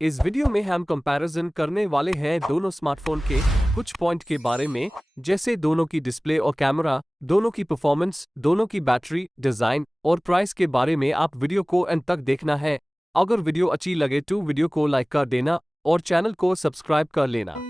इस वीडियो में हम कंपैरिजन करने वाले हैं दोनों स्मार्टफोन के कुछ पॉइंट के बारे में, जैसे दोनों की डिस्प्ले और कैमरा, दोनों की परफॉर्मेंस, दोनों की बैटरी, डिजाइन और प्राइस के बारे में। आप वीडियो को अंत तक देखना है। अगर वीडियो अच्छी लगे तो वीडियो को लाइक कर देना और चैनल को सब्सक्राइब कर लेना।